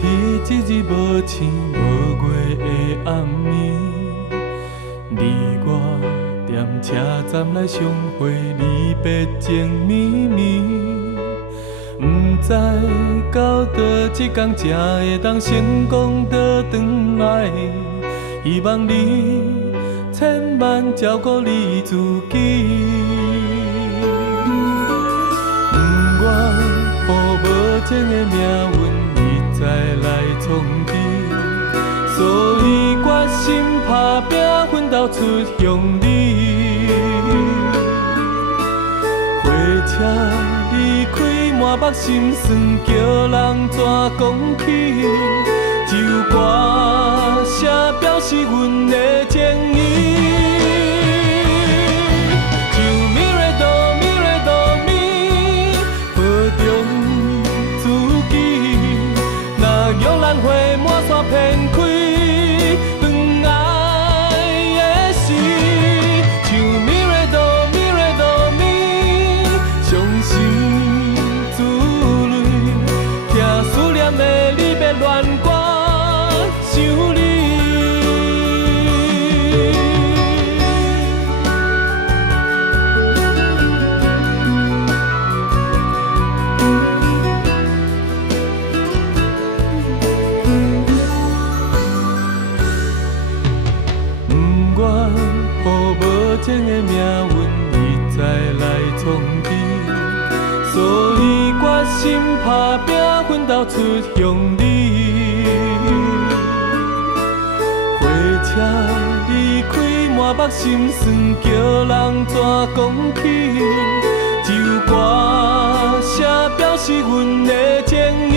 彼一日无星无月的暗暝，你我踮车站来相会，离别情绵绵。不知到倒一天才会当成功倒转来，希望你千万照顾你自己。不愿予无情的命运一再来冲击，所以决心打拼奋斗出乡里。火车离开，满目心酸，叫人怎讲起？只有歌声表示阮的情意。就咪来哆咪来哆咪，保重自己。若玉兰花满山遍开，恋爱的时，就咪来哆咪来哆咪，伤心自泪，听思念的离别恋歌。想你，不愿予无情的命运一再来冲击，所以决心打拼奋斗出乡里。车离开，满目心酸，叫人怎讲起？只有歌声表示阮的情意。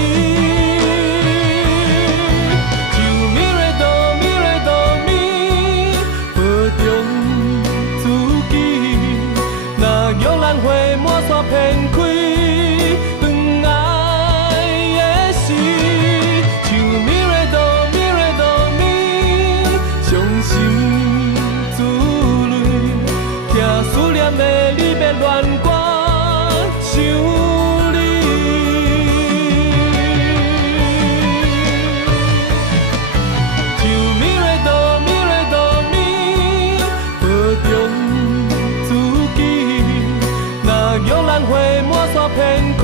就咪来哆咪来哆咪，保重自己。若玉兰花满山遍开，恋爱的时，就咪来哆咪来哆咪。伤心自泪，听思念的离别恋歌，想你。就咪来哆咪来哆咪，保重自己。若玉兰花满山遍开，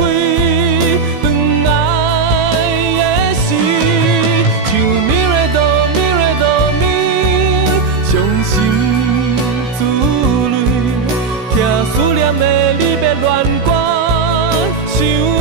恋爱的时，就咪来哆咪来哆咪。伤心自泪，听思念的离别恋歌，想。